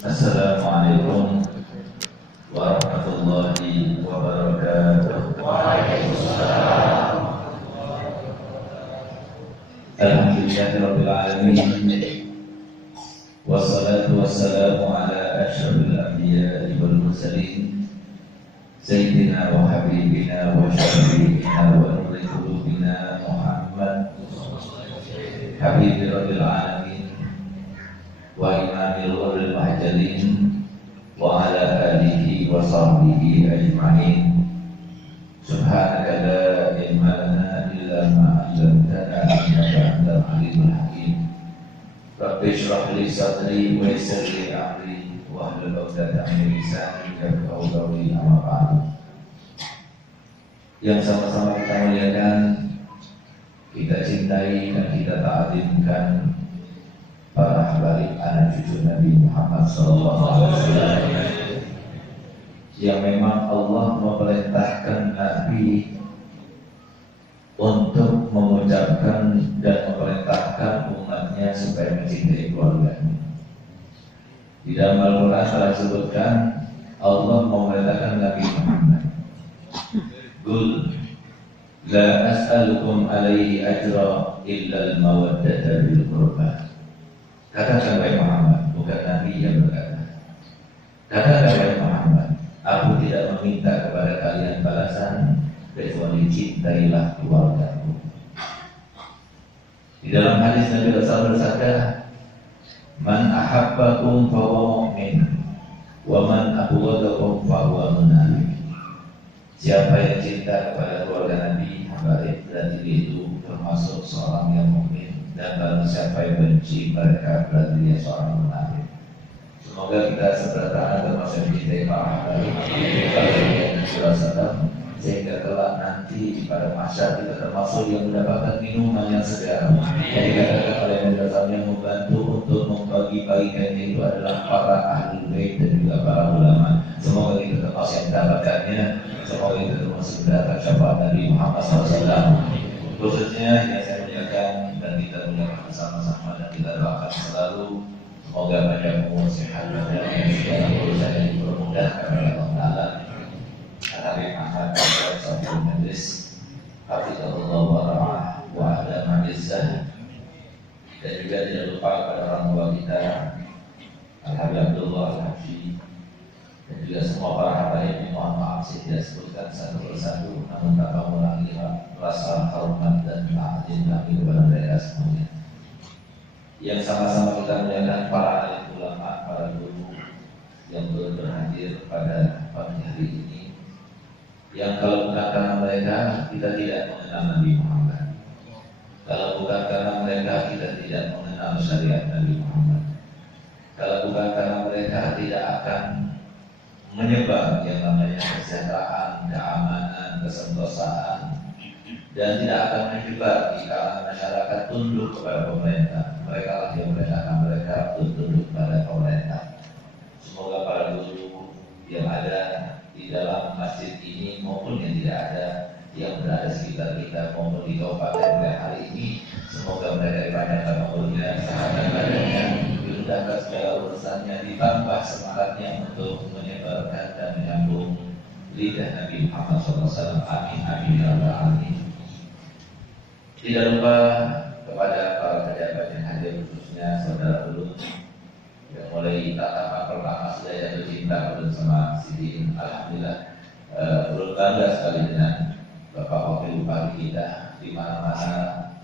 Assalamualaikum warahmatullahi wabarakatuh. Waalaikumsalam. Alhamdulillahirabbil alamin. Wassalatu wassalamu ala asyrafil anbiya'i wal mursalin sayyidina wa habibina wa syafi'ina wa nuril qulubina Muhammad habibi rabbil alamin wa imamil ghurril mahjalin wa ala alihi wa sahbihi ajma'in. Subhanaka la ilma lana illa ma 'allamtana innaka antal alimul hakim. Rabbi shrah li sadri wa yassir li amri wahlul 'uqdatam min lisani yafqahu qawli. Amma ba'du. Yang sama-sama kita muliakan, kita cintai dan kita ta'zimkan para habaib anak cucu Nabi Muhammad SAW, yang memang Allah memerintahkan Nabi untuk mengucapkan dan memerintahkan umatnya supaya mencintai keluarganya. Di dalam Al-Quran telah disebutkan Allah memerintahkan Nabi Muhammad, Qul la as'alukum alaihi ajra illa al-mawaddata bil qurba. Katakan wahai Muhammad, bukan Nabi yang berkata. Katakan wahai Muhammad, aku tidak meminta kepada kalian balasan kecuali cintailah keluargaku. Di dalam hadis Nabi Rasul bersabda, Man ahabbakum fahuwa mu'min, wa man abghadakum fahuwa munafiq. Siapa yang cinta kepada keluarga Nabi, berarti dia itu termasuk seorang yang mukmin. Dan barang siapa yang benci mereka, berarti dia seorang munafik. Semoga kita seberatan termasuk mencintai para habaib sehingga kelak nanti pada masa kita termasuk yang mendapatkan minuman yang segar. Yang dikatakan oleh Nabi yang membantu untuk membagi-bagikannya itu adalah para ahli bait dan juga para ulama. Semoga kita termasuk yang mendapatkannya. Semoga kita termasuk mendapat syafaat Nabi Muhammad SAW. Khususnya yang saya muliakan dan kita muliakan bersama-sama dan kita doakan selalu semoga banyak umur sehat dan segala urusan yang dipermudahkan oleh Allah Taala. Habib Ahmad Sabtu Majlis Hafizahullah wa ra'ah wa ala ma'izzah. Dan juga tidak lupa kepada orang tua kita Al-Habib Abdullah Al-Habsyi dan juga semua para habaib yang mohon maaf saya tidak sebutkan satu persatu, namun tanpa mengurangi rasa hormat dan ta'zim kami kepada mereka semuanya. Yang sama-sama kita muliakan para alim ulama, para guru yang berhadir pada pagi hari ini, yang kalau bukan karena mereka kita tidak mengenal Nabi Muhammad. Kalau bukan karena mereka kita tidak mengenal syariat Nabi Muhammad. Kalau bukan karena mereka tidak akan menyebar yang namanya kesejahteraan, keamanan, kesentosaan, dan tidak akan menyebar di kalangan masyarakat tunduk kepada pemerintah. Mereka lah yang memerintahkan mereka untuk tunduk kepada pemerintah. Semoga para guru yang ada di dalam masjid ini maupun yang tidak ada, yang berada di sekitar kita maupun di kabupaten mulai hari ini, semoga mereka dipanjangkan umurnya, kesehatan badannya, dimudahkan segala urusannya, ditambah semangatnya untuk menyebarkan dan menyambung lidah Nabi Muhammad SAW. Amin amin ya rabbal alamin. Tidak lupa kepada para pejabat yang hadir, khususnya saudara ulun yang mulai tatapan pertama sudah jatuh cinta ulun sama Sidin. Alhamdulillah, ulun bangga sekali dengan Bapak Wakil Bupati kita. Di mana-mana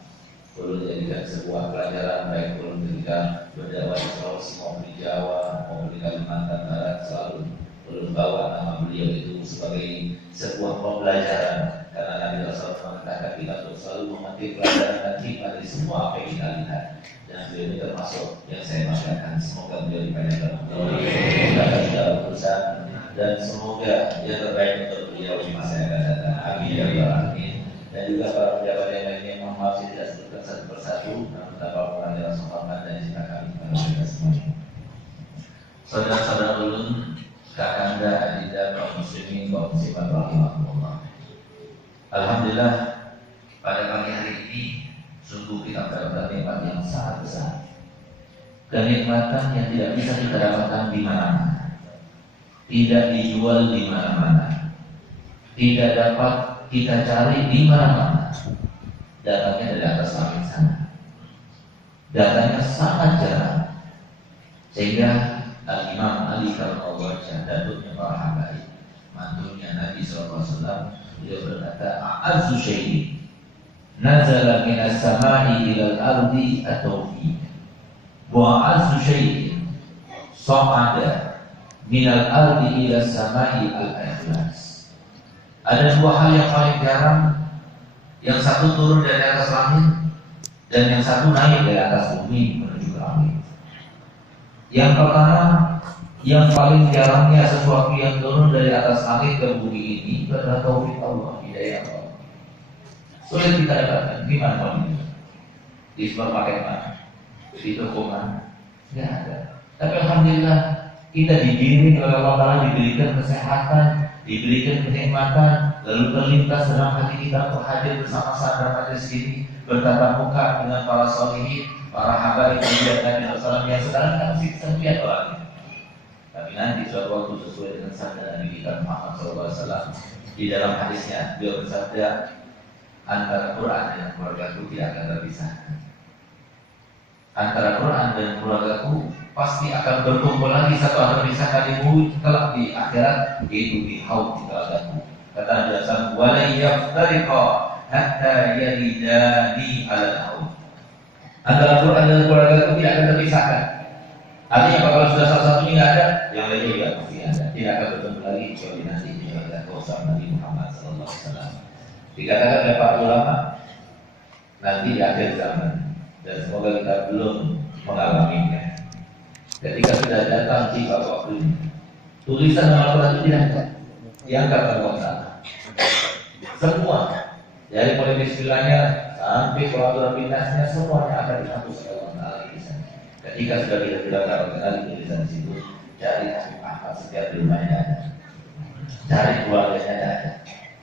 ulun jadikan sebuah pelajaran, baik ulun ketika berdakwah di Sulawesi maupun di Jawa maupun di Kalimantan Barat, selalu ulun bawa nama beliau itu sebagai sebuah pembelajaran. Karena Nabi Rasul mengatakan kita untuk selalu memetik pelajaran dan hikmah dari semua apa yang kita lihat. Dan beliau ini termasuk yang saya maksudkan. Semoga beliau dipanjangkan umur, dimudahkan segala urusan, dan semoga yang terbaik untuk beliau di masa yang akan datang. Amin ya rabbal alamin. Dan juga para pejabat yang lainnya, mohon maaf saya tidak sebutkan satu persatu, namun tanpa mengurangi rasa hormat dan cinta kami kepada mereka semuanya. Saudara-saudara ulun, kakanda, adinda, kaum muslimin, kaum muslimat rahimahumullah. Alhamdulillah, pada pagi hari ini sungguh kita mendapat nikmat yang sangat besar. kenikmatan yang tidak bisa kita dapatkan di mana-mana, tidak dijual di mana-mana, tidak dapat kita cari di mana-mana. Datangnya dari atas langit sana. Datangnya sangat jarang, sehingga Imam Ali karramallahu wajhah, datuknya para habaib, mantunya Nabi SAW, beliau berkata, "A'azzu syai'in nazala minas samai ilal ardi at-tauhid, wa a'azzu syai'in sa'ada minal ardi ilal samai al-ikhlas." Ada dua hal yang paling jarang, yang satu turun dari atas langit dan yang satu naik dari atas bumi menuju ke langit. Yang pertama, yang paling jarangnya sesuatu yang turun dari atas langit ke bumi ini adalah taufik Allah, hidayah Allah. Sulit kita dapatkan. Di mana ini? Di supermarket mana? Di toko mana? Tidak ada. Tapi alhamdulillah kita dibimbing oleh Allah Ta'ala, diberikan kesehatan, diberikan kenikmatan, lalu terlintas dalam hati kita untuk hadir bersama-sama dalam majelis ini, bertatap muka dengan para sholihin, para habaib Nabi Rasulullah yang sekarang kita masih bisa melihat orangnya. Tapi nanti suatu waktu sesuai dengan sabda Nabi kita Muhammad SAW, di dalam hadisnya beliau bersabda, antara Quran dan keluargaku tidak akan terpisahkan. Antara Quran dan keluargaku pasti akan berkumpul lagi, satu akan terpisahkan kelak di akhirat, yaitu di haud di keluargaku. Kata Nabi SAW, wala yaftariqa hatta yaridani ala haud. Antara Quran dan keluargaku tidak akan terpisahkan. Artinya kalau sudah salah satunya tidak ada, yang lainnya juga pasti ada. Tidak akan bertemu lagi kecuali nanti di hadapan Nabi Muhammad SAW. Dikatakan oleh para ulama, nanti di akhir zaman, dan semoga kita belum mengalaminya. Ketika sudah datang tiba waktunya, tulisan Al-Quran itu tidak ada, diangkat oleh Allah. Semua dari mulai bismillahnya sampai peraturan binasnya semuanya akan dihapus oleh Allah di sana. Ketika sudah tidak mengenal tulisan di situ, cari apa setiap di rumahnya ada, cari keluarganya ada,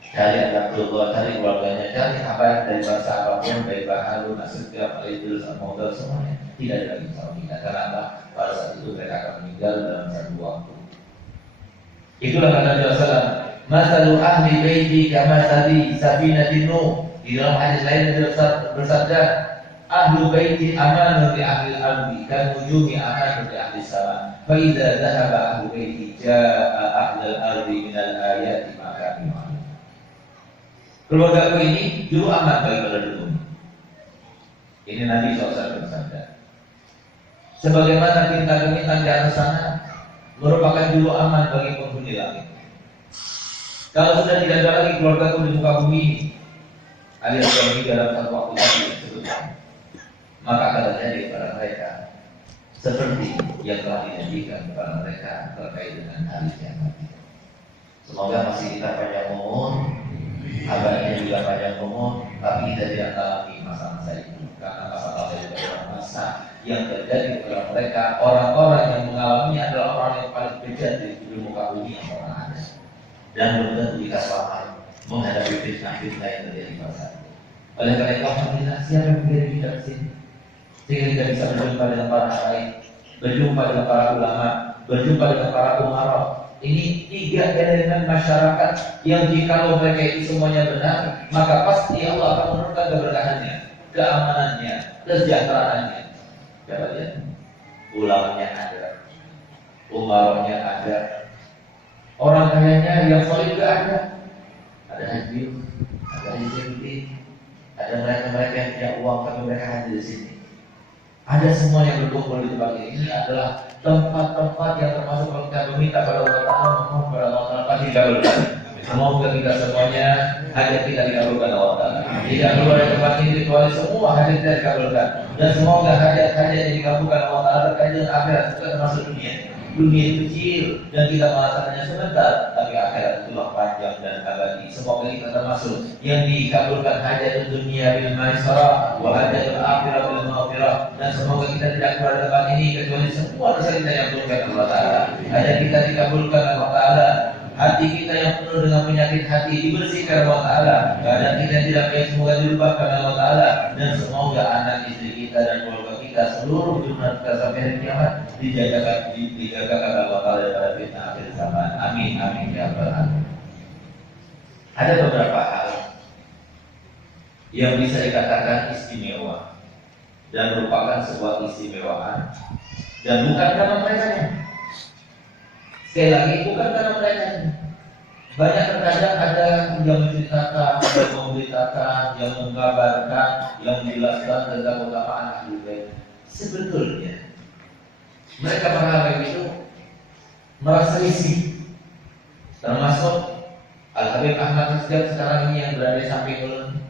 cari anak keluarga, cari keluarganya, cari apa yang dari bahasa apapun, dari bahalu, nasib, al-idul, al-maudal, semuanya tidak ada lagi sama kita. Karena apa? Pada saat itu mereka akan meninggal dalam satu waktu. Itulah kata Nabi SAW, masalu ahli baiti kama tadi safinatin Nuh. Di dalam hadis lain Nabi bersabda, ahlu baiti amanu li ahli al-ardi kan nujumi amanu li ahli sama. Fa idza dhahaba ahlu baiti jaa ahli al-ardi min al-ayati ma kanu ya'malun. Keluargaku ini juru aman bagi penduduk. Ini Nabi SAW bersabda. Sebagaimana bintang-bintang di atas sana merupakan juru aman bagi penghuni langit. Kalau sudah tidak ada lagi keluargaku di muka bumi ini, alias suami dalam satu waktu tadi sebutkan, maka akan terjadi kepada mereka seperti yang telah dijanjikan kepada mereka terkait dengan hari kiamat. Semoga masih kita panjang umur, abadnya juga panjang umur, tapi kita tidak mengalami masa-masa itu. Karena masa-masa itu adalah masa yang terjadi kepada mereka. Orang-orang yang mengalaminya adalah orang yang paling bejat di muka bumi yang pernah ada. Dan belum tentu kita selamat menghadapi fitnah-fitnah yang terjadi pada saat itu. Oleh karena itu, alhamdulillah, siapa yang menjadi kita di sini, sehingga kita bisa berjumpa dengan para habaib, berjumpa dengan para ulama, berjumpa dengan para umara. Ini tiga elemen masyarakat yang jika mereka itu semuanya benar, maka pasti Allah akan menurunkan keberkahannya, keamanannya, kesejahteraannya. Coba lihat, ulamanya ada, umaranya ada, orang kayanya yang solid juga ada haji, ada haji, ada mereka-mereka yang punya uang tapi mereka hadir di sini. Ada semua yang berkumpul di tempat ini. Ini adalah tempat-tempat yang termasuk kalau kita meminta pada Allah Ta'ala, mohon pada Allah Ta'ala pasti dikabulkan. Semoga kita semuanya hajat kita dikabulkan Allah Ta'ala. Tidak keluar dari tempat ini kecuali semua hajat kita dikabulkan. Dan semoga hajat-hajat yang dikabulkan Allah Ta'ala terkait dengan akhirat, bukan termasuk dunia. Dunia itu kecil dan kita merasakannya sebentar, tapi akhirat itulah panjang dan abadi. Semoga kita termasuk yang dikabulkan hajat dunia bil maisarah wa hajat akhirah bil maghfirah. Dan semoga kita tidak keluar dari tempat ini kecuali semua dosa kita yang dikabulkan Allah Ta'ala. Hajat kita dikabulkan Allah Ta'ala. Hati kita yang penuh dengan penyakit hati dibersihkan Allah Ta'ala. Keadaan kita yang tidak baik semoga dilupakan Allah Ta'ala. Dan semoga anak istri kita dan keluarga kita kita seluruh hidup kita sampai hari kiamat dijaga Allah Taala daripada fitnah akhir zaman. Amin amin ya rabbal alamin. Ada beberapa hal yang bisa dikatakan istimewa dan merupakan sebuah istimewaan dan bukan karena mereka. Sekali lagi bukan karena mereka. Banyak terkadang ada yang menceritakan, yang memberitakan, yang menggambarkan, yang menjelaskan tentang keutamaan Ahlul Bait. Sebetulnya mereka para itu merasa risih, termasuk Al-Habib Ahmad Rizal sekarang ini yang berada di samping ulun.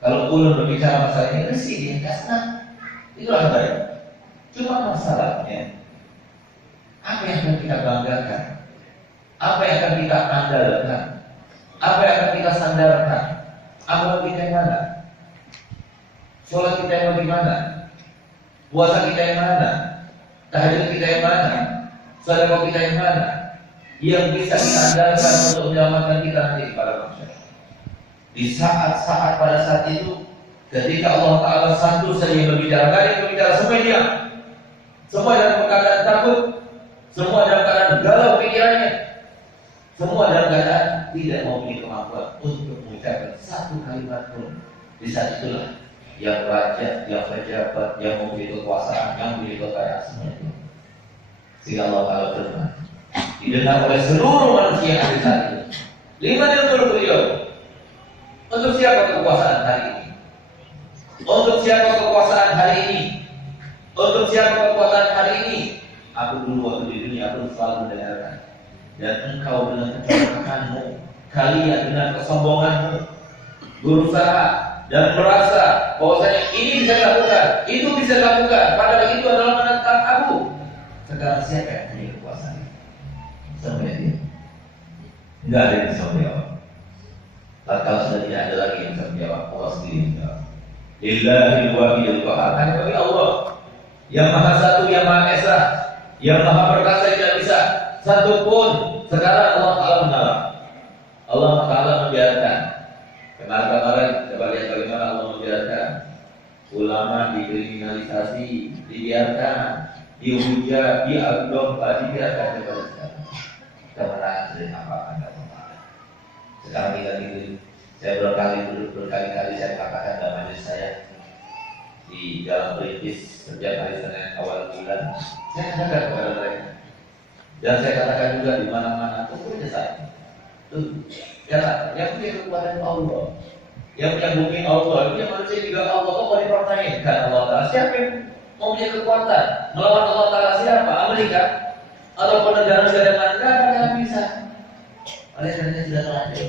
Kalau ulun berbicara masalah ini risih dia, nggak senang. Itulah baik. Cuma masalahnya apa yang akan kita banggakan? Apa yang akan kita andalkan? Apa yang akan kita sandarkan? Amal kita yang mana? Sholat kita yang bagaimana? Puasa kita yang mana? Tahajud kita yang mana? Sedekah kita yang mana? Yang bisa kita andalkan untuk menyelamatkan kita nanti pada masyarakat. Di saat-saat pada saat itu, ketika Allah Ta'ala satu saja berbicara, gak ada yang berbicara, semua diam. Semua dalam keadaan takut, semua dalam keadaan galau pikirannya, semua dalam keadaan tidak memiliki kemampuan untuk mengucapkan satu kalimat pun. Di saat itulah yang raja, yang pejabat, yang memiliki kekuasaan, yang memiliki kekayaan semuanya. Sehingga Allah Ta'ala firman, didengar oleh seluruh manusia yang ada di saat itu. Liman yang beliau. Untuk siapa kekuasaan hari ini? Untuk siapa kekuasaan hari ini? Untuk siapa kekuatan hari ini? Aku dulu waktu di dunia aku selalu mendengarkan. Dan engkau dengan kecerdasanmu, kalian dengan kesombonganmu berusaha dan merasa bahwasanya ini bisa dilakukan, itu bisa dilakukan, padahal itu adalah menentang aku. Sekarang siapa yang punya kekuasaan? Sampai dia nggak ada yang bisa menjawab. Kalau sudah tidak ada lagi yang bisa menjawab, Allah sendiri menjawab. Illahil wahidil qahar. Hanya bagi Allah yang Maha Satu, yang Maha Esa, yang Maha Perkasa, tidak bisa satu pun. Sekarang Allah Ta'ala mengalah. Allah Ta'ala membiarkan. Kemarin coba lihat bagaimana Allah membiarkan ulama dikriminalisasi, dibiarkan, dihujat, diagdom, dibiarkan kepada sekarang. Kemenangan dari apa anda kemarin. Sekarang kita gitu. Saya berkali-kali saya katakan dalam majelis saya di dalam perintis setiap hari Senin awal bulan. Saya katakan kepada mereka. Dan saya katakan juga di mana-mana, tunggu aja saya. Yang punya kekuatan Allah, yang punya bumi Allah, yang punya manusia juga Allah. Kok mau dipertanyakan Allah Ta'ala? Siapa yang mau punya kekuatan melawan Allah Ta'ala? Siapa? Amerika? Atau negara-negara yang lain? Nggak bisa. Oleh karena sudah terlanjur.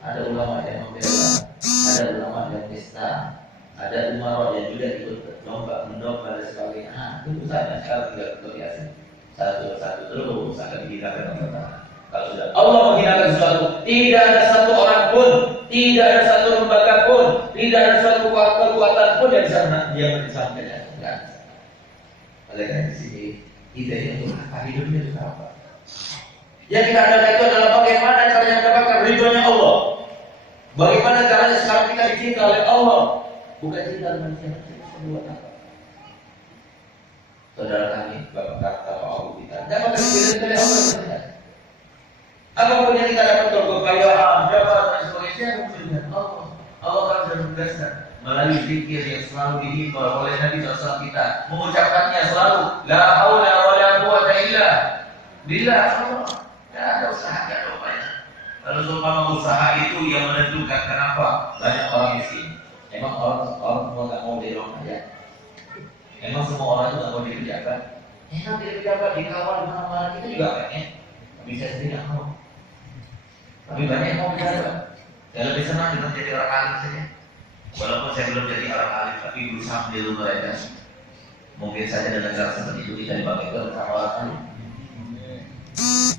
Ada ulama yang membela, ada ulama yang pesta, ada umarok yang juga ikut mendomba dan sebagainya. Itu saja sekarang tinggal kebiasaan. Satu-satu terus akan dihinakan Allah Ta'ala. Kalau sudah Allah menghinakan sesuatu, tidak ada satu orang pun, tidak ada satu lembaga pun, tidak ada satu kekuatan pun yang bisa menjadikan. Oleh karena di sini kita ini untuk apa hidupnya itu apa? Yang kita adakan itu adalah bagaimana caranya mendapatkan ridhonya Allah. Bagaimana caranya sekarang kita dicinta oleh Allah, bukan cinta manusia. Kita buat apa? Saudara kami, Bapak kata Allah kita dapat dipilih oleh Allah. Apapun yang kita dapat kekayaan, jabatan dan sebagainya, mungkin Allah. Allah kan sudah menegaskan melalui zikir yang selalu dihimbau oleh Nabi SAW kita, mengucapkannya selalu, la haula wa la quwwata illa billah. Tidak ada usaha, tidak ada upaya. Kalau seumpama usaha itu yang menentukan kenapa banyak orang miskin. Emang orang semua nggak mau jadi orang kaya? Emang semua orang itu nggak mau jadi pejabat? Emang jadi pejabat dikawal di mana-mana itu juga pengen. Tapi saya sendiri nggak mau. Tapi banyak yang mau pejabat. Saya lebih senang dengan jadi orang alim saja. Walaupun saya belum jadi orang alim, tapi berusaha meniru mereka. Mungkin saja dengan cara seperti itu kita dibangun bersama orang alim.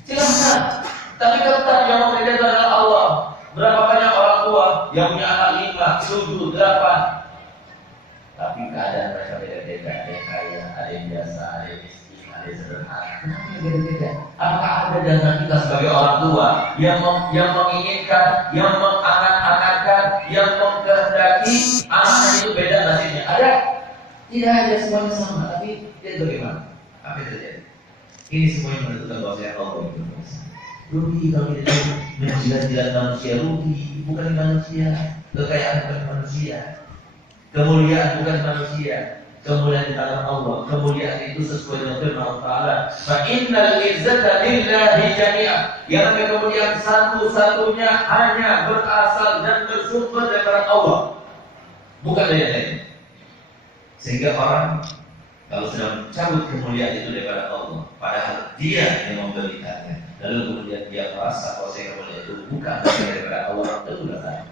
Silahkan. Tapi tetap yang membedakan adalah Allah. Berapa banyak orang tua yang punya anak 5, 7, 8. Tapi keadaan mereka beda-beda. Ada yang kaya, ada yang biasa, ada yang miskin, ada yang sederhana. Kenapa yang beda-beda? Apakah ada dasar kita sebagai orang tua yang menginginkan, yang mengangan-angankan, yang mengkehendaki anaknya itu beda nasibnya? Ada? Tidak ada semuanya sama, tapi lihat bagaimana. Apa yang terjadi? Ini semuanya menentukan bahwa saya Allah itu berkuasa. Rugi kalau kita menjilat-jilat manusia, rugi bukan manusia, kekayaan bukan manusia, kemuliaan bukan manusia, kemuliaan di tangan Allah. Kemuliaan itu sesuai dengan firman Allah Ta'ala, fa innal izzata lillahi jami'an. Yang namanya kemuliaan satu-satunya hanya berasal dan bersumber dari Allah, bukan dari yang lain. Sehingga orang kalau sudah mencabut kemuliaan itu daripada Allah, padahal dia yang memberikannya, lalu kemudian dia merasa bahwa kemuliaan itu bukan daripada Allah, itu sudah salah.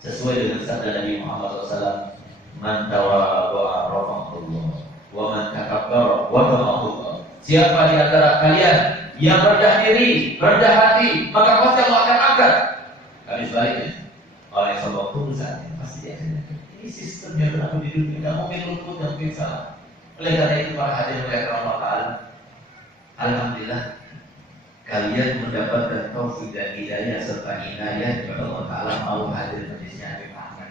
Sesuai dengan sabda Nabi Muhammad SAW, man tawadha'a rafa'ahullah, wa man takabbara wada'ahu Allah. Siapa di antara kalian yang rendah diri, rendah hati, maka pasti Allah akan angkat. Kami sebaliknya, orang yang sombong pun saatnya pasti dia akan angkat. Ini sistem yang berlaku di dunia, tidak mungkin luput dan mungkin salah. Oleh karena itu para hadirin oleh Allah Ta'ala, alhamdulillah kalian mendapatkan taufik dan hidayah serta inayah kepada Allah Ta'ala, mau hadir majelisnya Nabi Muhammad,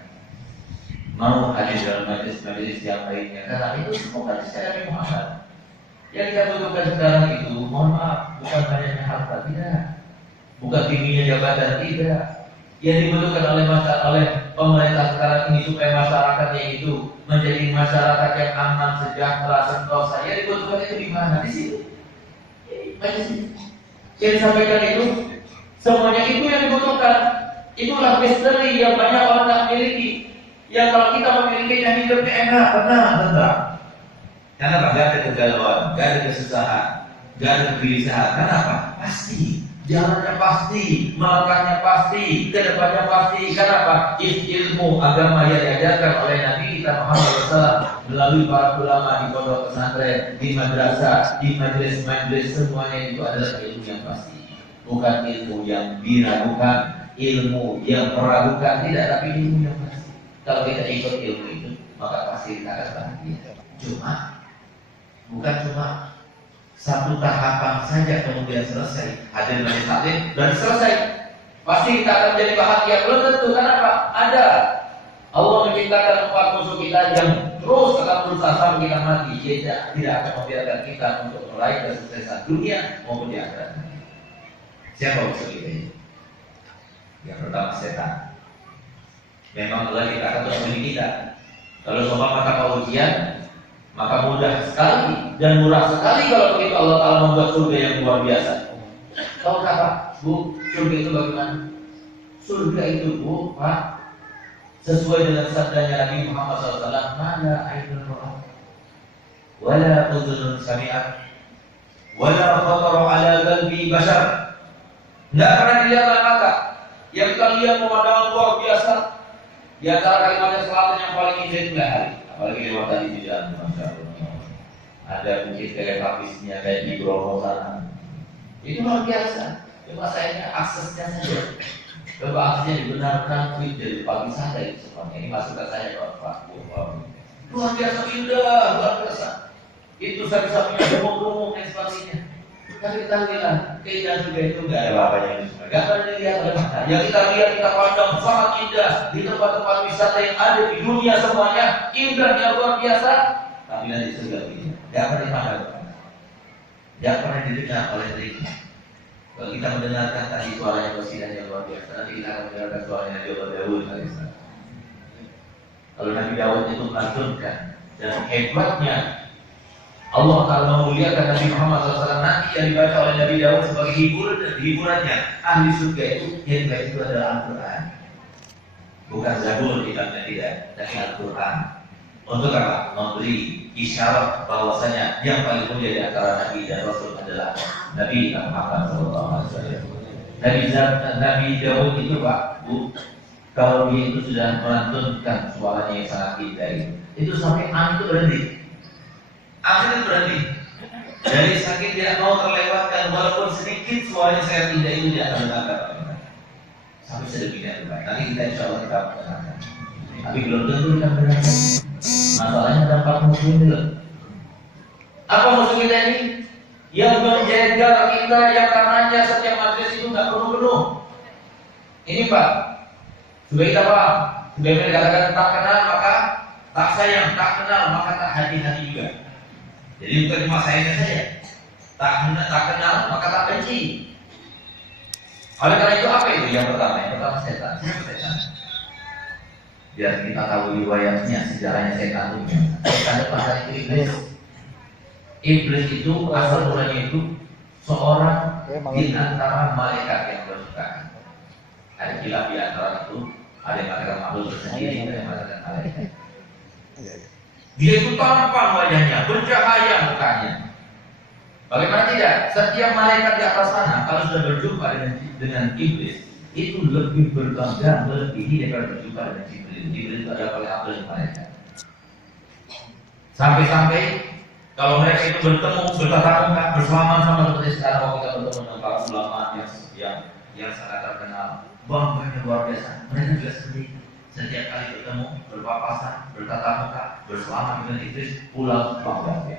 mau hadir dalam majelis-majelis yang lainnya, karena itu semua majelisnya Nabi Muhammad. Yang kita butuhkan sekarang itu, mohon maaf, bukan banyaknya harta, tidak, bukan tingginya jabatan, tidak. Yang dibutuhkan oleh pemerintah sekarang ini supaya masyarakatnya itu menjadi masyarakat yang aman, sejahtera, sentosa. Yang dibutuhkan itu di mana? Di situ. Yang disampaikan itu, semuanya itu yang dibutuhkan. Itulah misteri yang banyak orang tak miliki. Yang kalau kita memilikinya hidupnya enak, tenang. Karena apa? Gak ada kegalauan, gak ada kesusahan, gak ada kegelisahan. Kenapa? Pasti. Jalannya pasti, melangkahnya pasti, kedepannya pasti. Kenapa? Ilmu agama yang diajarkan oleh Nabi kita Muhammad SAW melalui para ulama di pondok pesantren, di madrasah, di majelis-majelis, semuanya itu adalah ilmu yang pasti. Bukan ilmu yang diragukan, ilmu yang meragukan, tidak, tapi ilmu yang pasti. Kalau kita ikut ilmu itu, maka pasti kita akan bahagia. Bukan cuma satu tahapan saja kemudian selesai, hadir majelis taklim dan selesai. Pasti kita akan menjadi bahagia. Belum tentu. Kenapa? Ada Allah menciptakan 4 musuh kita yang terus akan berusaha sampai kita mati. Dia tidak akan membiarkan kita untuk meraih kesuksesan dunia maupun di akhirat. Siapa musuh kita ini? Yang pertama setan. Memang Allah kita akan terus memiliki kita. Kalau seumpama kata ujian, maka mudah sekali dan murah sekali kalau begitu Allah Ta'ala membuat surga yang luar biasa. Tahu apa, Bu? Surga itu bagaimana? Surga itu, Bu, Pak, sesuai dengan sabdanya Nabi Muhammad SAW, mana ainul ra'at, wala udhunun sami'at, wala khatara ala qalbi bashar. Tidak pernah dilihat oleh mata. Yang kita lihat pemandangan luar biasa. Di antara Kalimantan Selatan yang paling indah itu hari. Apalagi lewat tadi di jalan, Masya Allah. Ada bukit teletapisnya kayak di Bromo sana. Itu luar biasa. Cuma sayangnya aksesnya saja. Coba aksesnya dibenarkan, dari pagi sampai semuanya. Ini masukan saya Pak. Luar biasa indah, luar biasa. Itu sapi-sapinya gemuk-gemuk dan sebagainya. Tapi kita bilang keindahan juga itu nggak ada apa-apanya. Nggak pernah dilihat oleh mata. Yang kita lihat, kita pandang sangat indah di tempat-tempat wisata yang ada di dunia semuanya, indahnya luar biasa. Tapi nanti surga ini nggak pernah dipandang, nggak pernah didengar oleh telinga. Kalau kita mendengarkan tadi suaranya bersinar yang luar biasa, nanti kita akan mendengarkan suaranya Nabi Daud alaihissalam. Kalau Nabi Daud itu melantunkan, dan hebatnya Allah Ta'ala memuliakan Nabi Muhammad SAW nanti yang dibaca oleh Nabi Daud sebagai hiburannya ahli surga itu, yang baik itu adalah Al-Quran, bukan Zabur, kitabnya tidak, tapi Al-Quran. Untuk apa? Memberi isyarat bahwasanya yang paling mulia di antara Nabi dan Rasul adalah Nabi Muhammad SAW. Nabi Daud itu Pak, Bu, kalau dia itu sudah melantunkan suaranya yang sangat indah itu sampai angin itu berhenti. Angin itu berhenti. Dari saking tidak mau terlewatkan, walaupun sedikit suaranya sangat indah itu dia akan menangkap. Sampai sedemikian rupa. Nanti kita insya Allah kita mendengarkan. Tapi belum tentu kita mendengarkan. Masalahnya ada 4 musuh ini loh. Apa musuh kita ini? Yang menjegal kita, yang karenanya setiap majelis itu nggak penuh-penuh. Ini Pak, sudah kita paham. Sudah kita katakan tak kenal maka tak sayang, tak kenal, maka tak hati-hati juga. Jadi bukan cuma sayangnya saja, tak kenal, maka tak benci. Oleh karena itu apa itu? Yang pertama setan. Setan. Biar kita tahu riwayatnya, sejarahnya setan itu. Setan itu asal itu iblis. Iblis itu asal mulanya itu seorang di antara malaikat yang bersuka. Ada khilaf di antara itu. Ada yang mengatakan makhluk tersendiri, ada yang mengatakan malaikat. Dia itu tampan wajahnya, bercahaya mukanya. Bagaimana tidak? Setiap malaikat di atas sana kalau sudah berjumpa dengan iblis itu lebih berbangga, melebihi daripada berjumpa dengan Jibril. Jibril itu adalah paling afdal dari malaikat. Sampai-sampai kalau mereka itu bertemu, bertatap muka, bersalaman sama seperti sekarang kalau kita bertemu dengan para ulama yang sangat terkenal, bangganya luar biasa. Mereka juga seperti itu. Setiap kali bertemu, berpapasan, bertatap muka, bersalaman dengan iblis, pulang bangga.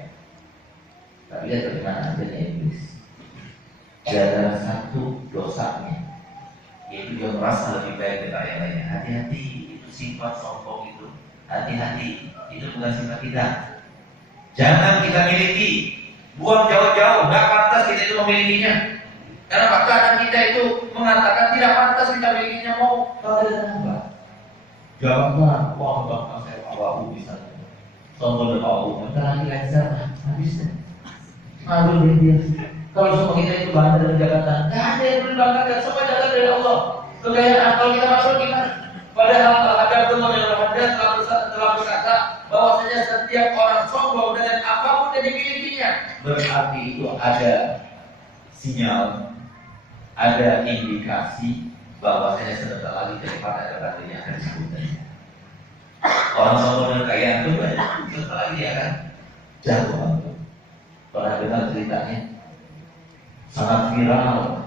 Tapi lihat bagaimana adanya iblis. Dia adalah satu dosanya, yaitu dia merasa lebih baik daripada yang lainnya. Hati-hati, itu sifat sombong itu. Hati-hati, itu bukan sifat kita. Jangan kita miliki, buang jauh-jauh. Nggak pantas kita itu memilikinya. Karena keadaan kita itu mengatakan tidak pantas kita milikinya. Mau kalau tidak apa? Jawablah, wah bangsa saya Abu bisa. Sombong dan Abu, bentar lagi lancar, habis deh. Malu dia. Kalau semua kita itu bangga dengan jabatan, nggak ada yang berbangga, semua jabatan dari Allah. Kekayaan kalau kita masuk gimana? Padahal ada teman yang Ramadan telah berkata bahwasanya setiap orang sombong dengan apapun yang dimilikinya, berarti itu ada sinyal, ada indikasi bahwasanya sebentar lagi kehidupan ada batin yang akan disebutkan. Orang sombong dengan kekayaan itu banyak, sebentar lagi dia akan jatuh. Pernah dengar ceritanya sangat viral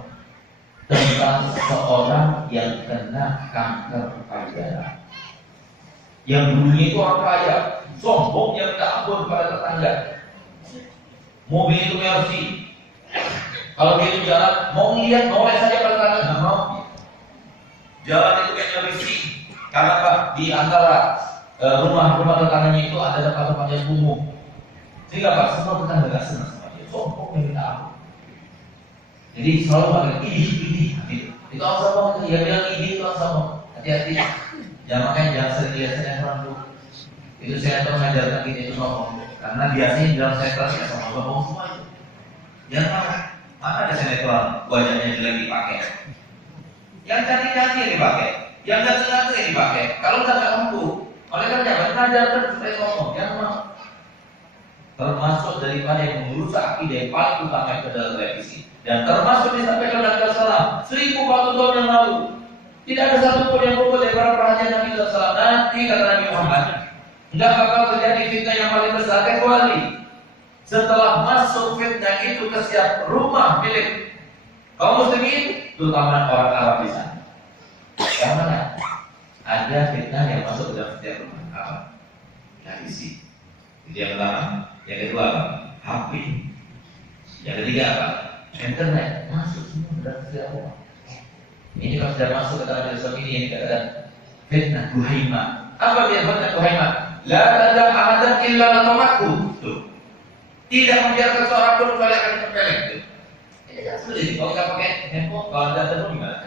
tentang seorang yang kena kanker payudara. Yang dulunya itu orang kaya, sombong yang tak ampun kepada tetangga. Mobil itu Mercy. Kalau dia itu jalan, mau lihat, mau lihat saja pada tetangga, nggak mau. Jalan itu kayaknya risih. Karena apa? Di antara rumah tetangganya itu ada tempat-tempat yang kumuh. Sehingga Pak, semua tetangga gak senang sama dia. Sombong yang minta ampun. Jadi selalu pakai ini. Itu orang sombong itu. Dia bilang ini itu orang sombong. Hati-hati. Jangan sering lihat sinetron tuh. Itu sinetron mengajarkan kita itu sombong. Karena biasanya dalam sinetron ya sombong semua itu. Jangan marah. Mana ada sinetron wajahnya jelek dipakai. Yang cantik-cantik yang dipakai. Yang ganteng-ganteng yang dipakai. Kalau kita nggak mampu, oleh karena apa? Mengajarkan supaya sombong. Jangan mau. Termasuk daripada yang merusak akidah yang paling utama itu adalah televisi. Dan termasuk disampaikan Nabi SAW 1400 tahun yang lalu. Tidak ada satupun yang luput dari perhatian Nabi SAW. Nanti kata Nabi Muhammad, tidak bakal terjadi fitnah yang paling besar kecuali setelah masuk fitnah itu ke setiap rumah milik kaum muslimin, terutama orang Arab di sana. Yang mana? Ada fitnah yang masuk ke dalam setiap rumah Arab. Televisi. Itu yang pertama. Yang kedua apa? HP. Yang ketiga apa? Internet. Masuk semua dalam setiap rumah. Ini kalau sudah masuk ke dalam Islam ini yang dikatakan fitnah Buhaimah. Apa dia fitnah Buhaimah? La tadam ahadan illa latamakku. Tidak membiarkan seorang pun kecuali akan terpeleng. Ini kan sulit. Kalau kita pakai handphone, kalau tidak ada gimana?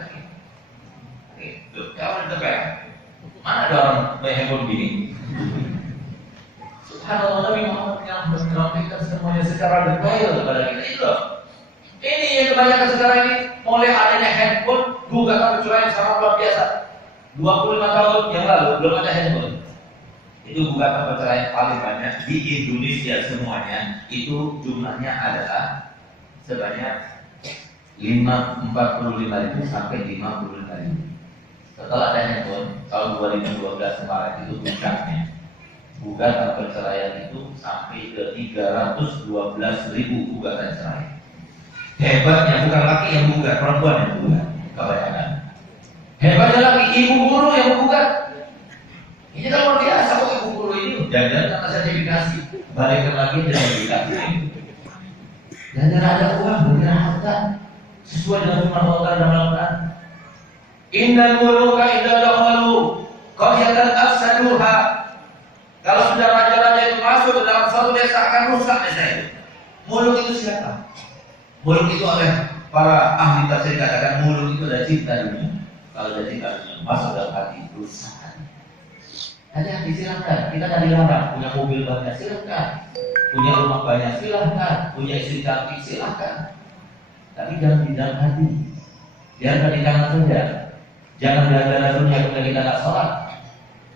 Tuh, kalau ada terpeleng. Mana ada orang main handphone begini? Subhanallah, Nabi Muhammad yang menyampaikan semuanya secara detail kepada kita itu. Ini yang kebanyakan sekarang ini mulai adanya handphone gugatan perceraian sangat luar biasa. 25 tahun yang lalu belum ada handphone. Itu gugatan perceraian paling banyak di Indonesia semuanya. Itu jumlahnya adalah sebanyak 45.000 sampai 55.000. Setelah ada handphone tahun 2012 kemarin itu puncaknya. Gugatan perceraian itu sampai ke 312.000 gugatan cerai. Hebatnya bukan laki yang gugat, perempuan yang gugat kebanyakan. Hebatnya lagi ibu guru yang gugat. Ini kan luar biasa kok ibu guru ini. Jangan kata sertifikasi, balikkan lagi dan sertifikasi. Dan ada uang, benar harta sesuai dengan firman Allah dalam Al-Quran. Innal muluka idza dakhalu qaryatan afsaduha. Kalau sudah raja-raja itu masuk ke dalam satu desa akan rusak desa itu. Muluk itu siapa? Muluk itu oleh para ahli tafsir katakan muluk itu adalah cinta dunia. Kalau ada cinta dunia masuk dalam hati rusak. Hanya silakan, kita tadi larang punya mobil banyak silakan, punya rumah banyak silakan, punya istri cantik silakan. Tapi jangan di dalam hati, jangan di tangan saja. Jangan gara-gara dunia kemudian kita tak sholat,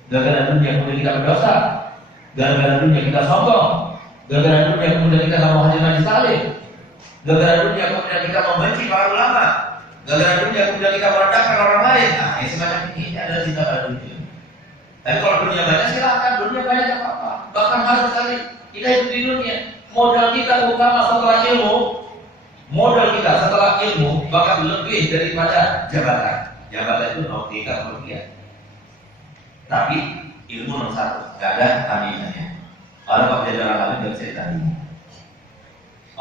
gara-gara dunia kemudian kita berdosa, gara-gara dunia kita sombong, gara-gara dunia kemudian kita tak mau hadir majlis taklim, gara-gara dunia kemudian kita membenci para ulama, gara-gara dunia kemudian kita merendahkan orang lain. Nah, yang semacam ini adalah cinta pada dunia. Tapi kalau dunia banyak silakan, dunia banyak tak apa-apa. Bahkan harus sekali kita hidup di dunia. Modal kita utama setelah ilmu, modal kita setelah ilmu bahkan lebih daripada jabatan. Jabatan itu nomor 3 kemudian. Tapi ilmu nomor 1, tidak ada tandingannya. Kalau pembelajaran kami tidak bisa ditandingi.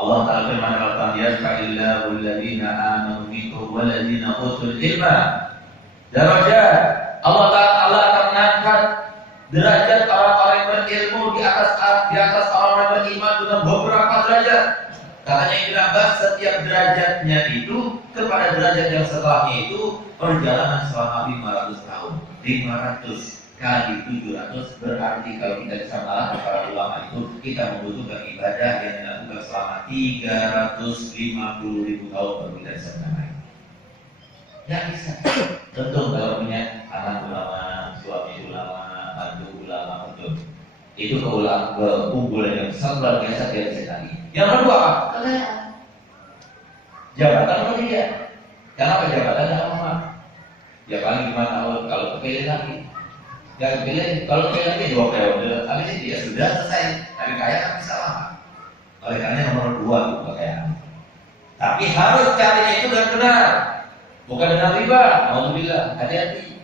Allah Taala firman dalam Al-Qur'an, "Fa'illahu alladziina aamanu minkum walladziina utul ilma darajat." Allah akan mengangkat derajat orang-orang yang berilmu di atas orang yang beriman dengan beberapa derajat. Katanya Ibnu Abbas, setiap derajatnya itu kepada derajat yang setelahnya itu perjalanan selama 500 tahun. 500 kali 700 berarti kalau kita bisa mengalahkan para ulama itu, kita membutuhkan ibadah yang dilakukan selama 350.000 tahun baru kita bisa mengalahkan. Ya bisa. Tentu kalau punya anak ulama, suami ulama, mantu ulama, betul. Itu keunggulan yang sangat luar biasa dia bisa tadi. Yang kedua apa? Kekayaan. Jabatan atau tidak? Kenapa jabatan tidak lama? Ya paling 5 tahun. Kalau kepilih lagi, ya kepilih. Kalau kepilih lagi 2 periode. Habis itu ya sudah selesai. Tapi kaya kan bisa lama. Oleh karena nomor 2 itu kekayaan. Tapi harus carinya itu dengan benar. Bukan dengan riba, alhamdulillah, hati-hati.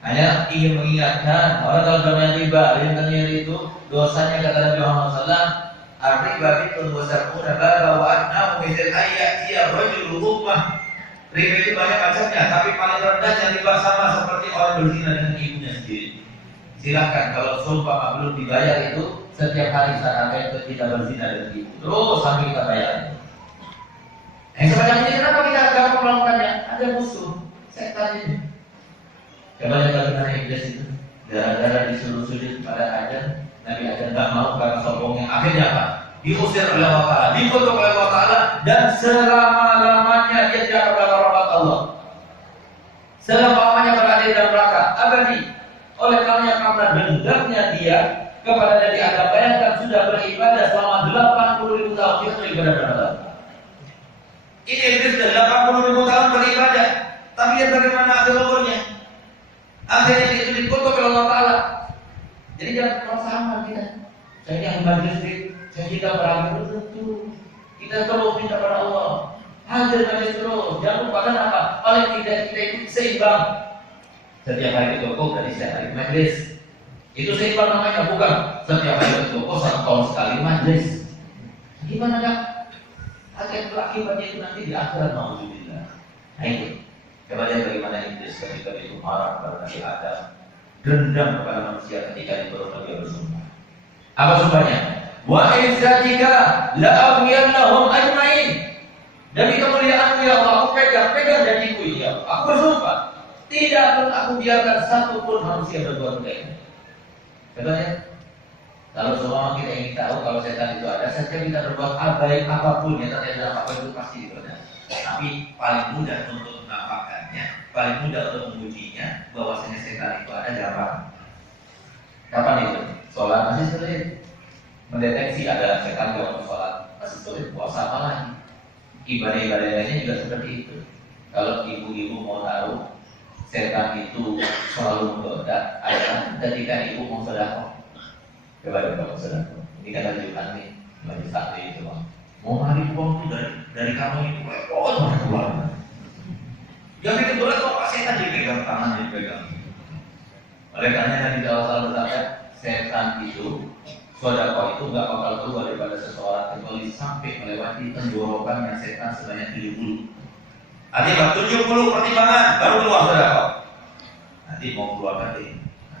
Hanya ingin mengingatkan orang kalau sudah riba, rintannya itu dosanya kata Nabi Muhammad SAW, "Ar-riba bitun wa sab'una baba wa adnahu mithal ayati ar-rajulu ummah." Riba itu banyak macamnya, tapi paling rendahnya riba sama seperti orang berzina dengan ibunya sendiri. Silakan kalau sumpah belum dibayar itu setiap hari saat kita berzina dengan ibu, terus sampai kita bayar. Semacam ini kenapa kita gampang melakukannya? Ada musuh, setan ini. Coba lihat bagaimana iblis itu. Gara-gara disuruh sujud pada Adam, Nabi Adam tak mau karena sombongnya. Akhirnya apa? Diusir oleh Allah Ta'ala, dikutuk oleh Allah Ta'ala, dan selama-lamanya dia tidak akan berada rahmat Allah. Selama-lamanya berada di dalam neraka abadi. Oleh karena dendamnya dia kepada Nabi Adam, bayangkan sudah beribadah selama 80.000 tahun dia beribadah kepada Allah. Ini iblis sudah 80.000 tahun beribadah, tapi dia bagaimana akhir umurnya? Akhirnya itu dikutuk oleh Allah Ta'ala. Jadi jangan sama kita. Saya yang majlis, saya kita berakhir tentu. Kita terus minta pada Allah. Hadir majlis terus. Jangan lupakan apa? Paling tidak kita itu seimbang. Setiap hari ke toko dan setiap hari majlis. Itu seimbang namanya, bukan setiap hari ke toko 1 tahun sekali majlis. Gimana kan? Akibatnya itu nanti di akhirat, naudzubillah. Nah itu. Coba lihat bagaimana iblis ketika itu marah kepada Nabi Adam, dendam kepada manusia ketika diturunkan dia bersumpah. Apa sumpahnya? Wa izzatika la aghyannahum ajmain. Demi kemuliaanmu ya Allah, aku pegang janjiku ini ya Allah. Aku bersumpah, tidak akan aku biarkan satu pun manusia berbuat baik. Coba lihat. Kalau semua kita ingin tahu kalau setan itu ada, saja kita berbuat baik apapun yang terjadi dalam apa itu pasti dibenar. Tapi paling mudah untuk menampakkannya, paling mudah untuk mengujinya bahwasanya setan itu ada kapan? Kapan itu? Sholat masih sulit. Mendeteksi ada setan dalam sholat masih sulit. Puasa apa lagi? Ibadah-ibadah lainnya juga seperti itu. Kalau ibu-ibu mau tahu setan itu selalu menggoda adalah ketika ibu mau sedekah. Coba saudara, ini kan ada Jumat nih, majlis taklim itu bang. Mau ngambil uang itu dari kamu itu, mana keluar? Yang bikin berat kok pak setan dipegang tangan dipegang. Oleh karena Nabi SAW berkata, setan itu, sedekah itu nggak bakal keluar daripada seseorang kecuali sampai melewati tenggorokannya setan sebanyak 70. Artinya 70 pertimbangan baru keluar sedekah. Nanti mau keluar nanti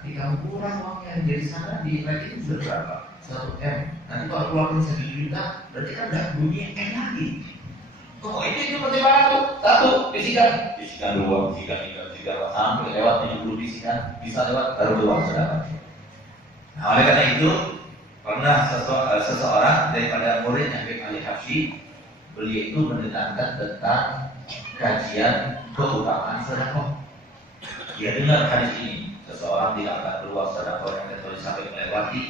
nanti kamu kurang uangnya, jadi sana di rekening sudah berapa? 1 M. Nanti kalau keluarin 1 juta, berarti kan udah bunyi M lagi. Oh itu pertimbangan tuh. Satu, bisikan 2, bisikan 3, sampai lewat 70 bisikan, bisa lewat baru keluar sedekah. Nah oleh karena itu pernah seseorang daripada murid Habib Ali Habsyi, beliau itu menerangkan tentang kajian keutamaan sedekah. Dia dengar hadis ini, seseorang tidak akan keluar sedekah yang kecuali sampai melewati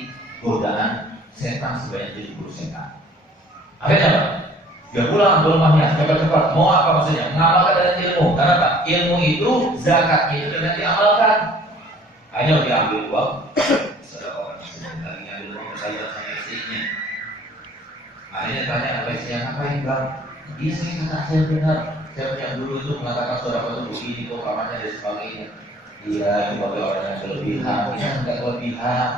godaan setan sebanyak 70 setan. Akhirnya apa? Dia pulang ke rumahnya cepat-cepat. Mau apa maksudnya? Mengamalkan dengan ilmu. Karena apa? Ilmu itu zakatnya itu dengan diamalkan. Hanya diambil uang sedekah. Lagi ngambil uang berkaitan sama istrinya. Akhirnya tanya apa istrinya, ngapain bang? Istri kata saya benar. Saya punya dulu itu mengatakan sedekah itu begini kok kamarnya dan sebagainya. Iya, itu bagi orang yang kelebihan. Kita enggak kelebihan.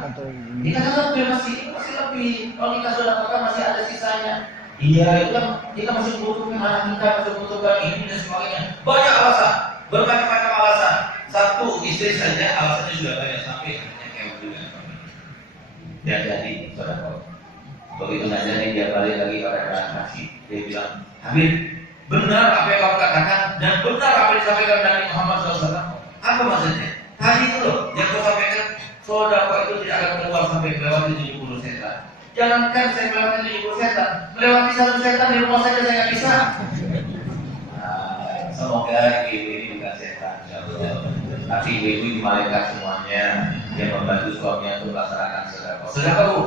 Kita kan lebih masih lebih. Kalau kita sudah makan masih ada sisanya. Iya, itu kan kita masih membutuhkan anak kita, masih membutuhkan ini dan sebagainya. Banyak alasan, bermacam-macam alasan. Satu istri saja alasannya sudah banyak sampai hanya juga. Dan jadi sedekah. Begitu nggak jadi dia balik lagi pada kasih. Dia bilang, Habib, benar apa yang kamu katakan dan benar apa yang disampaikan Nabi Muhammad SAW. Apa maksudnya? Tadi itu loh yang kau sampaikan, sedekah itu tidak akan keluar sampai melewati 70 setan. Jangankan saya melewati 70 setan, melewati 1 setan di rumah saja saya nggak bisa. Nah, semoga ibu ini bukan setan, tapi ibu di malaikat semuanya yang membantu suaminya untuk melaksanakan sedekah. Sedekah bu,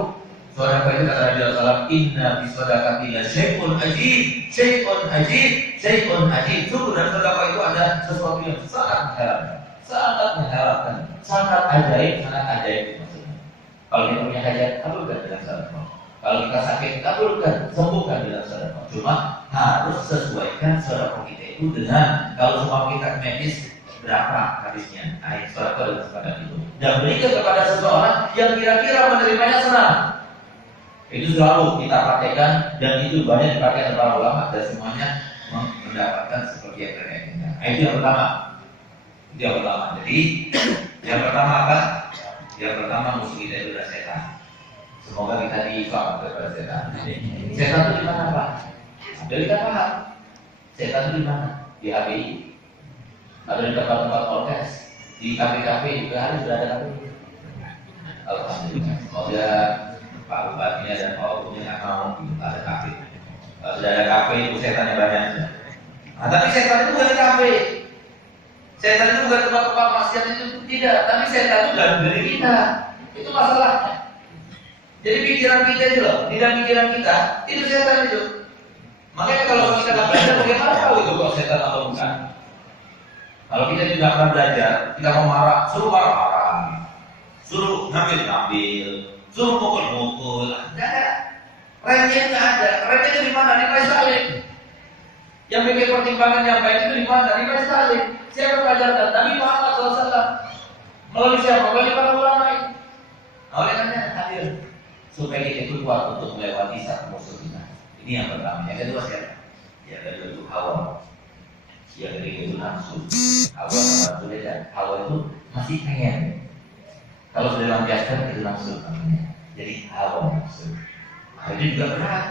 sedekah itu kata Nabi SAW, Inna fi sedekati la syai'un ajib, syai'un ajib, syai'un ajib. Sungguh dan sedekah itu ada sesuatu yang sangat mengharapkan, sangat mengharapkan, sangat ajaib maksudnya. Kalau kita punya hajat, kabulkan dengan sedekah. Kalau kita sakit, kabulkan, sembuhkan dengan sedekah. Cuma harus sesuaikan sedekah kita itu dengan kalau semua kita medis berapa habisnya. Nah, sedekah dengan semacam itu. Dan berikan kepada seseorang yang kira-kira menerimanya senang. Itu selalu kita praktekkan dan itu banyak dipakai oleh para ulama dan semuanya mendapatkan seperti yang mereka inginkan. Nah, itu yang pertama. Itu yang pertama. Jadi yang pertama apa? Yang pertama musuh kita itu adalah setan. Semoga kita diselamatkan daripada setan. Setan itu di mana Pak? Dari kita paham. Setan itu di mana? Di HBI. Atau di tempat-tempat orkes, di kafe-kafe juga harus sudah ada kafe. Alhamdulillah. Semoga Pak Bupatinya dan Pak Wagubnya nggak mau ada kafe. Kalau sudah ada kafe itu setannya banyak. Nah, tapi setan itu bukan di kafe. Setan itu bukan tempat-tempat maksiat itu tidak, tapi setan itu dalam diri kita. Itu masalahnya. Jadi pikiran kita itu loh, di dalam pikiran kita itu setan itu. Makanya kalau kita nggak belajar, bagaimana tahu itu kok setan atau bukan? Kalau kita tidak pernah belajar, kita mau marah, suruh marah-marah, suruh ngambil, suruh mukul-mukul, nggak ada. Remnya nggak ada. Remnya itu di mana? Di Majelis Taklim. Yang bikin pertimbangan yang baik itu di mana? Di Majelis Taklim. Siapa mengajarkan? Nabi Muhammad SAW. Melalui siapa? Melalui para ulama ini. Nah, oleh karena hadir supaya kita itu kuat untuk melewati satu musuh kita. Ini yang pertama. Yang kedua siapa? Yang kedua itu hawa. Yang ketiga itu nafsu. Hawa sama nafsu beda. Hawa itu masih pengen. Kalau sudah lampiaskan itu nafsu namanya. Jadi hawa nafsu. Nah, itu juga berat.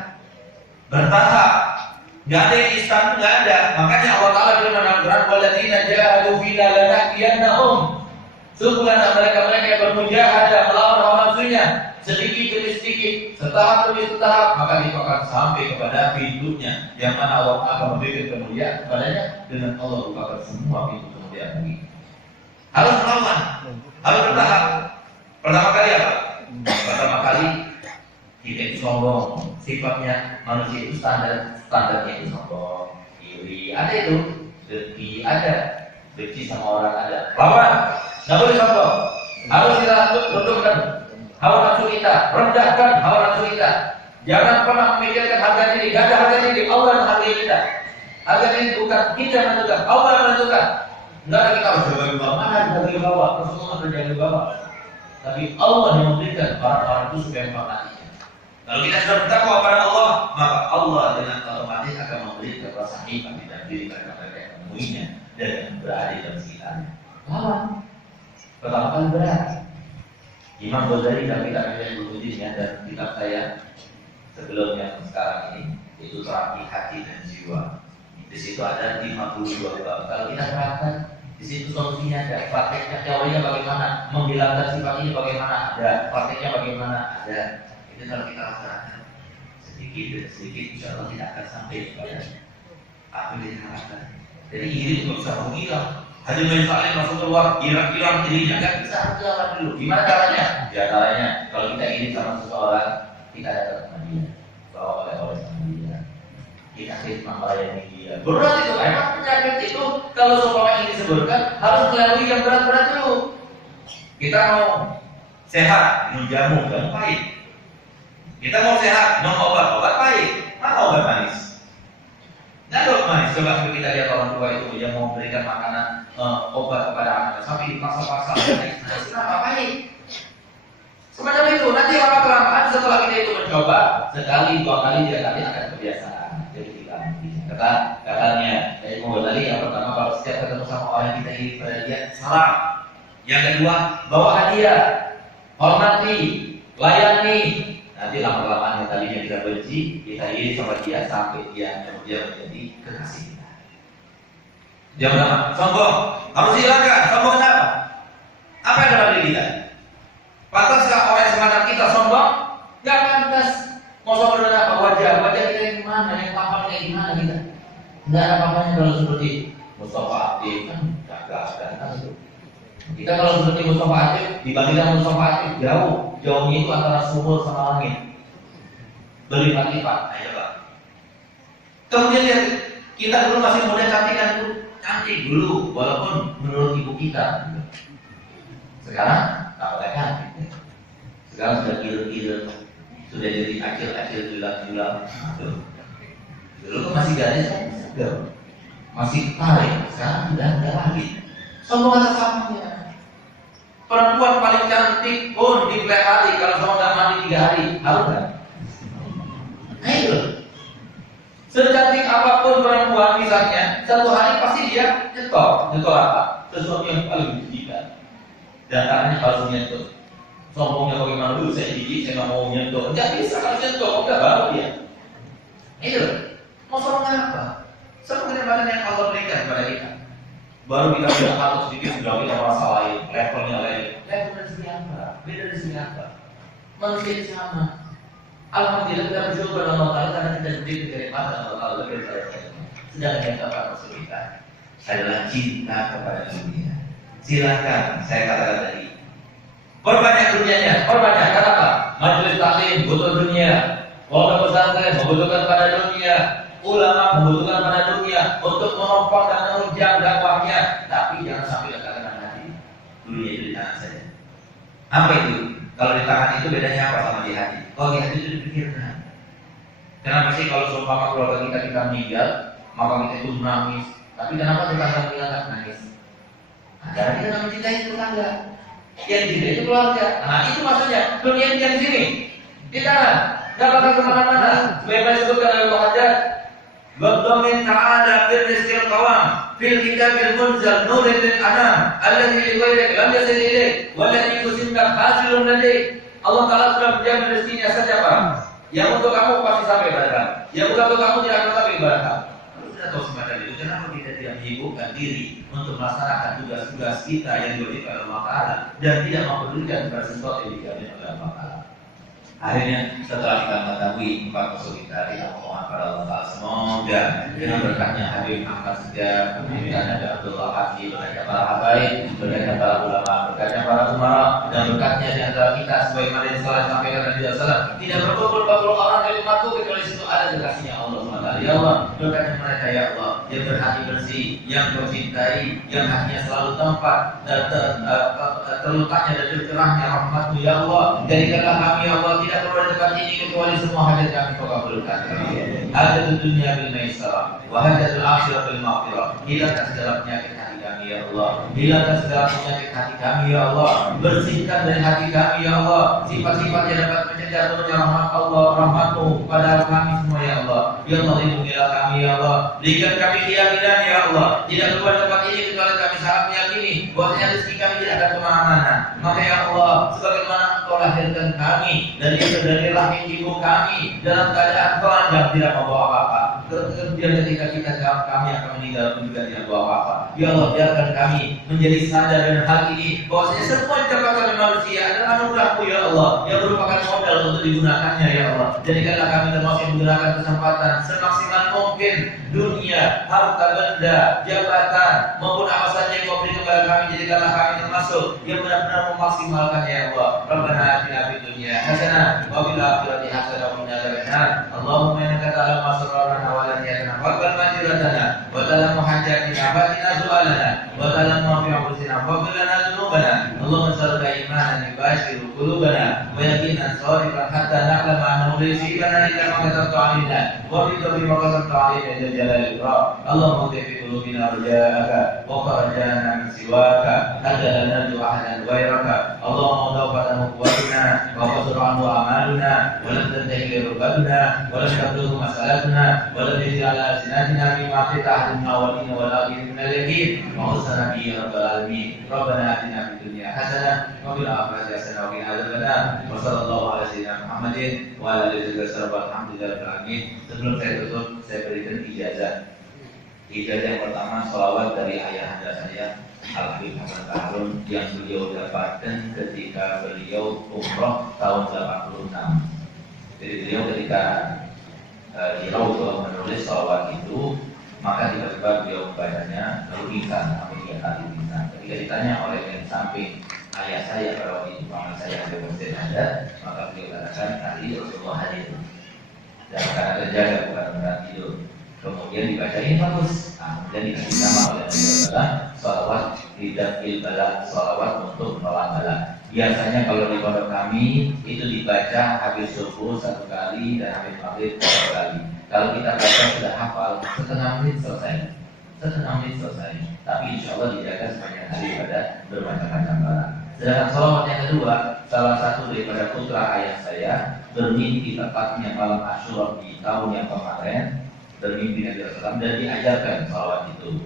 Bertahap. Gak ada yang instan, gak ada. Makanya Allah Ta'ala firman dalam Al-Quran, "Walladzina jahadu fina lanahdiyannahum." Sungguhlah mereka-mereka yang bermujahadah melawan hawa nafsunya sedikit demi sedikit, setahap demi setahap, maka dia akan sampai kepada pintunya yang mana Allah akan memberikan kemuliaan kepadanya dengan Allah bukakan semua pintu kemuliaan bagi. Harus melawan, harus bertahap. Pertama kali apa? Pertama kali kita itu sombong, sifatnya manusia itu standarnya itu sombong, iri, ada itu, dengki ada, benci sama orang ada. Lawan, nggak boleh sombong, harus kita tundukkan hawa nafsu kita, rendahkan hawa nafsu kita. Jangan pernah memikirkan harga diri, gak ada harga diri, Allah yang menghargai kita. Harga diri bukan kita yang menentukan, Allah yang menentukan. Nggak ada kita harus jaga bawah, mana jaga bawah, Rasulullah berjaga bawah. Tapi Allah yang memberikan orang-orang itu supaya menikmatinya. Kalau kita sudah bertakwa kepada Allah, maka Allah dengan otomatis akan memberikan rasa iman di dalam diri mereka yang menemuinya dan yang berada dalam sekitarnya. Lawan, pertama kali berat. Imam Ghazali dalam kitab Al-Ulumuddin dan kitab saya sebelum yang sekarang ini itu terapi hati dan jiwa. Di situ ada 52 bab. Kalau kita terapkan di situ solusinya ada, prakteknya teorinya bagaimana, menghilangkan sifat ini bagaimana ada, prakteknya bagaimana ada. Itu kalau kita laksanakan sedikit demi sedikit, insya Allah kita akan sampai kepada apa yang diharapkan. Jadi iri juga bisa menghilang. Haji Maisalim masuk keluar, hilang dirinya, kan bisa jalan dulu. Gimana caranya? Ya caranya, kalau kita iri sama seseorang, kita datang sama dia, bawa oleh sama dia, kita khidmat melayani dia. Berat itu, emang penyakit itu kalau seumpama ini disebutkan harus melalui yang berat-berat dulu. Kita mau sehat, minum jamu pahit. Kita mau sehat, minum obat pahit. Mana obat manis? Nggak ada obat manis. Coba kita lihat orang tua itu yang mau memberikan makanan obat kepada anaknya sampai dipaksa-paksa. Kenapa pahit? Semacam itu. Nanti lama kelamaan setelah kita itu mencoba sekali, 2 kali, 3 kali akan kebiasaan. Jadi kita katanya dari Ghazali yang pertama, kalau setiap ketemu sama orang yang kita iri pada dia, salam. Yang kedua, bawa hadiah, hormati, layani. Nanti lama-lama yang tadinya kita benci, kita iri sama dia sampai dia kemudian menjadi kekasih kita. Dia pertama, sombong, harus hilangkan. Sombong kenapa? Apa yang dalam diri kita? Pantaskah orang semacam kita sombong? Gak pantas. Mau sombong dengan apa? Wajah kita yang gimana? Yang tampak kayak gimana kita? Nggak ada apa-apanya kalau seperti Mustafa Atif kan gagah kan itu. Kita kalau seperti Mustafa Atif dibandingkan Mustafa Atif jauhnya itu antara sumur sama langit, berlipat-lipat. Ayo Pak. Kemudian lihat, kita dulu masih muda cantik dulu, walaupun menurut ibu kita. Sekarang tak boleh cantik. Sekarang sudah gila-gila, sudah jadi acil-acil julang-julang. Dulu tuh masih gadis kan segar, masih tarik. Sekarang sudah enggak lagi. Sombong atas samanya. Perempuan paling cantik pun di hari kalau semua nggak mandi 3 hari, harus kan? Ayo. Secantik apapun perempuan misalnya, 1 hari pasti dia nyetor apa? Sesuatu yang paling diinginkan. Dan tangannya harus nyentuh. Sombongnya bagaimana dulu? Saya gigi, saya nggak mau nyentuh. Nggak bisa kalau nyentuh, udah baru dia. Ayo. Mau sombong apa? Sombong dengan yang Allah berikan kepada kita. Baru kita sudah harus sedikit sudah kita merasa lain, levelnya lain. Level dari segi apa? Beda dari segi apa? Manusia ini sama. Alhamdulillah kita bersyukur kepada Allah Taala karena kita diberi kenikmatan Allah Taala lebih dari kita. Sedangkan yang dapat maksud kita adalah cinta kepada dunia. Silakan saya katakan tadi. Perbanyak dunianya, perbanyak. Kenapa? Majelis taklim butuh dunia, pondok pesantren membutuhkan pada dunia, ulama membutuhkan pada dunia untuk menopang dan menunjang dakwahnya. Tapi jangan sampai katakan hati. Dunia itu di tangan saja. Apa itu? Kalau di tangan itu bedanya apa sama di hati? Kalau di hati itu dipikirkan. Kenapa sih kalau seumpama keluarga kita meninggal, maka kita itu menangis. Tapi kenapa tetangga kita tak menangis? Karena kita tak mencintai tetangga. Yang dicintai itu keluarga. Nah itu maksudnya dunia itu yang di sini, di tangan. Gak bakal kemana-mana. Sebagaimana disebutkan oleh Allah Haddad, Wabdamin ta'ala birrizqil qawam fil kitabil munzal nurin lil anam alladhi li ghairik lam yasil ilaik walladhi yusimka hasilun ladaik. Allah Ta'ala sudah menjamin rezekinya saja Pak. Yang untuk kamu pasti sampai pada kamu, yang bukan untuk kamu tidak akan sampai pada kamu. Kalau sudah tahu semacam itu, kenapa kita tidak menyibukkan diri untuk melaksanakan tugas-tugas kita yang diberikan oleh Allah Ta'ala dan tidak mempedulikan pada sesuatu yang dijamin oleh Allah Ta'ala. Akhirnya setelah kita mengetahui 4 usul kita mohon pada Allah Ta'ala semoga dengan berkatnya Habib Ahmad Sejak, berkatnya Habib Abdullah Haji, berkatnya para habaib, berkatnya para ulama, berkatnya para umara, dan berkatnya di antara kita sebagaimana yang telah disampaikan Nabi SAW, tidak berkumpul-kumpul orang dari umatku kecuali situ ada kekasihnya Allah SWT. Ya Allah, berkatnya mereka ya Allah yang berhati bersih, yang mencintai, yang hatinya selalu tempat dan terletaknya dan tercerahnya rahmat-Mu ya Allah. Jadikanlah kami ya Allah tidak perlu dekat ini kecuali semua hajat kami Kau kabulkan. Hajatul dunia bil maisarah wa hajatul akhirah bil maghfirah. Hilangkan segala penyakit hati kami kami ya Allah. Hilangkan segala penyakit hati kami ya Allah. Bersihkan dari hati kami ya Allah sifat-sifat yang dapat mencegah turunnya rahmat Allah, rahmat-Mu kepada kami semua ya Allah. Ya Allah, lindungilah kami ya Allah. Berikan kami keyakinan ya Allah. Tidak keluar tempat ini kecuali kami sangat meyakini bahwasanya rezeki kami tidak akan kemana-mana. Maka ya Allah, sebagaimana Engkau lahirkan kami dari rahim ibu kami dalam keadaan telanjang tidak membawa apa-apa. Kemudian ketika kami akan meninggal juga tidak membawa apa-apa. Ya Allah, biarkan kami menjadi sadar dan hal ini bahwasanya semua yang didapatkan oleh manusia adalah anugerah-Mu ya Allah, yang merupakan modal untuk digunakannya ya Allah. Jadikanlah kami termasuk yang menggunakan kesempatan semaksimal mungkin dunia, harta benda, jabatan maupun apa saja yang Kau beri kepada kami. Jadikanlah kami termasuk yang benar-benar memaksimalkannya ya Allah. Rabbana atina fid dunya hasanah wa fil akhirati hasanah wa qina adzabannar. Allahumma innaka ta'lamu ma asrarna wa la niyatana wa qad majiratana wa ta'lamu hajatina fatina su'alana wa ta'lamu ma fi anfusina wa qul lana dhunubana. Allahumma salli imanan yubashiru qulubana wa yaqinan sadiqan hatta na'lama annahu laysa lana illa ma katabta 'alaina wa bi tawfiqi ma katabta 'alaina ya jalal ikram. Allahumma fi qulubina raja'aka wa farajana min siwaka hadda lana du'ahan ghairaka. Allahumma dawfatan quwwatina wa qasr anhu amaluna wa lam tantahi rubaduna wa lam tabdhu masalatuna wa lam yaj'al ala sinatina bima qita'at min awalina wal akhirin min al-yaqin wa husna bi rabbal alamin. Rabbana atina fid dunya hasanah wa fil akhirati hasanah wa qina adzabannar. Wa sallallahu ala sayyidina Muhammadin wa ala alihi wasallam. Alhamdulillahil alamin. Sebelum saya tutup, saya berikan ijazah. Ijazah yang pertama salawat dari ayahanda saya Al-Habib Hasan Harun yang beliau dapatkan ketika beliau umroh tahun 86. Jadi beliau ketika di Raudhah menulis salawat itu, maka tiba-tiba beliau membacanya lalu pingsan, sampai 3 kali pingsan. Ketika ditanya oleh yang samping ayah saya pada waktu itu, paman saya yang masjid ada, maka beliau katakan tadi Rasulullah hadir dan karena terjaga bukan benar tidur. Kemudian dibacain bagus, kemudian dikasih nama oleh Rasulullah salawat lidafil bala, salawat untuk menolak bala. Biasanya kalau di pondok kami itu dibaca habis subuh 1 kali dan habis maghrib 1 kali. Kalau kita baca sudah hafal, setengah menit selesai. Tapi insya Allah dijaga sepanjang hari pada bermacam-macam bala. Sedangkan salawat yang kedua, salah satu daripada putra ayah saya bermimpi tepatnya malam Asyura di tahun yang kemarin, bermimpi Nabi SAW dan diajarkan salawat itu.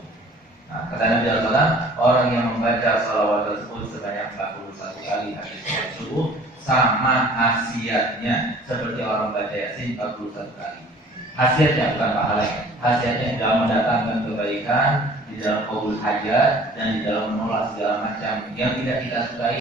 Nah, kata Nabi SAW, orang yang membaca salawat tersebut sebanyak 41 kali habis sholat subuh sama hasiatnya seperti orang baca Yasin 41 kali. Hasiatnya bukan pahalanya, hasiatnya dalam mendatangkan kebaikan, di dalam qabul hajat dan di dalam menolak segala macam yang tidak kita sukai.